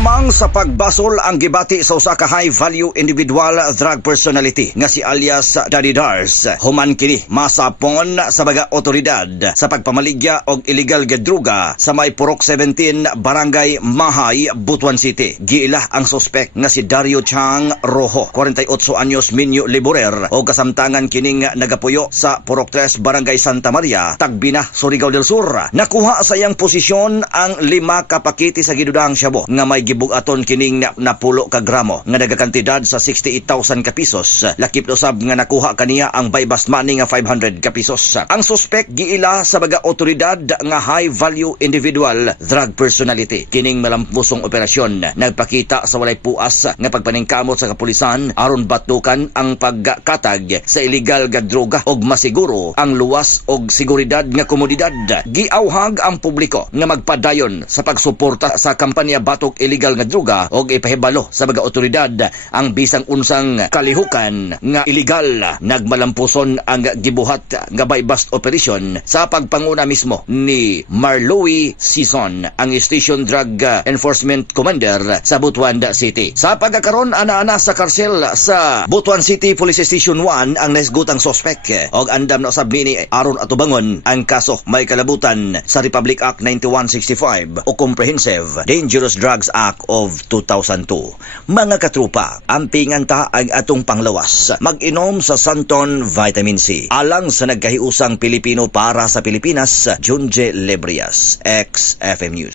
lamang sa pagbasol ang gibati sa usa ka high-value individual drug personality nga si alias Daddy Dars. Human kini masapon sa mga otoridad sa pagpamaligya og illegal nga droga sa may Purok 17 Barangay Mahay, Butuan City. Giila ang suspek nga si Dario Chang Rojo, 48 anyos, Minyo Liborer, o kasamtangan kining nagapuyo sa Purok 3 Barangay Santa Maria, Tagbina, Surigao del Sur. Nakuha sa iyang posisyon ang 5 kapakiti sa gidudahang syabo nga may gibugaton kining napulo ka gramo nga nagakantidad sa 68,000 ka pesos. Lakip usab nga nakuha kaniya ang buy-bust money nga 500 ka pesos. Ang suspek giila sa mga otoridad nga high-value individual drug personality. Kining malampusong operasyon nagpakita sa walay puas nga pagpaningkamot sa kapulisan aron batukan ang pagkatag sa illegal nga droga og masiguro ang luwas og seguridad nga komodidad. Giawhag ang publiko nga magpadayon sa pagsuporta sa kampanya batok illegal nga droga og ipahibalo sa mga otoridad ang bisang unsang kalihukan nga illegal. Nagmalampuson ang gibuhat nga buy-bust operation sa pagpanguna mismo ni Marlowe Season, ang Station Drug Enforcement Commander sa Butuan City. Sa pagkakaroon ana-ana sa karsel sa Butuan City Police Station 1 ang naisgutang sospek og andam na usab ni aron atubangon ang kaso may kalabutan sa Republic Act 9165 o Comprehensive Dangerous Drugs Act of 2002. Mga katrupa, ampingan ta ang atong panglawas. Mag-inom sa Santon Vitamin C. Alang sa nagkahiusang Pilipino para sa Pilipinas, Junje Lebrias, XFM News.